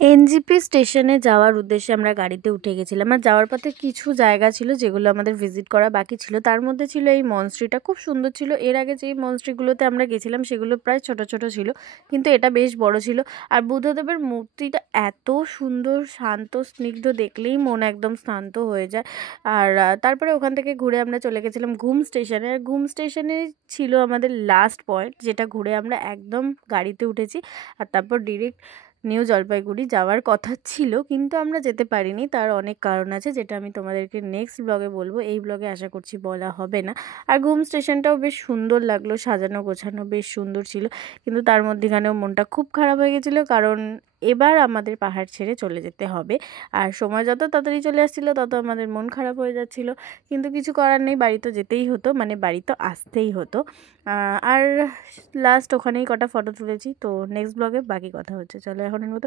NJP স্টেশনে যাওয়ার উদ্দেশ্যে আমরা গাড়িতে উঠে গেছিলাম। আর যাওয়ার পথে কিছু জায়গা ছিল যেগুলো আমাদের ভিজিট করা বাকি ছিল। তার মধ্যে ছিল এই মনস্ট্রিটা, খুব সুন্দর ছিল। এর আগে যেই মনস্ট্রিগুলোতে আমরা গেছিলাম সেগুলো প্রায় ছোট ছোট ছিল, কিন্তু এটা বেশ বড় ছিল। আর বুদ্ধদেবের মূর্তিটা এত সুন্দর, শান্ত, স্নিগ্ধ, দেখলেই মন একদম শান্ত হয়ে যায়। আর তারপরে ওখান থেকে ঘুরে আমরা চলে গেছিলাম ঘুম স্টেশনে। আর ঘুম স্টেশনে ছিল আমাদের লাস্ট পয়েন্ট, যেটা ঘুরে আমরা একদম গাড়িতে উঠেছি। আর তারপর ডিরেক্ট নিউ জলপাইগুড়ি যাওয়ার কথা ছিল, কিন্তু আমরা যেতে পারিনি। তার অনেক কারণ আছে, যেটা আমি তোমাদেরকে নেক্সট ব্লগে বলবো। এই ব্লগে আশা করছি বলা হবে না। আর ঘুম স্টেশনটাও বেশ সুন্দর লাগলো, সাজানো গোছানো বেশ সুন্দর ছিল। কিন্তু তার মধ্যেখানেও মনটা খুব খারাপ হয়ে গেছিলো, কারণ এবার আমাদের পাহাড় ছেড়ে চলে যেতে হবে। আর সময় যত তাড়াতাড়ি চলে আসছিলো তত আমাদের মন খারাপ হয়ে যাচ্ছিলো, কিন্তু কিছু করার নেই, বাড়ি তো যেতেই হতো, মানে বাড়ি তো আসতেই হতো। আর লাস্ট ওখানেই কটা ফটো তুলেছি। তো নেক্সট ব্লগে বাকি কথা হচ্ছে। চলো এখনের মতো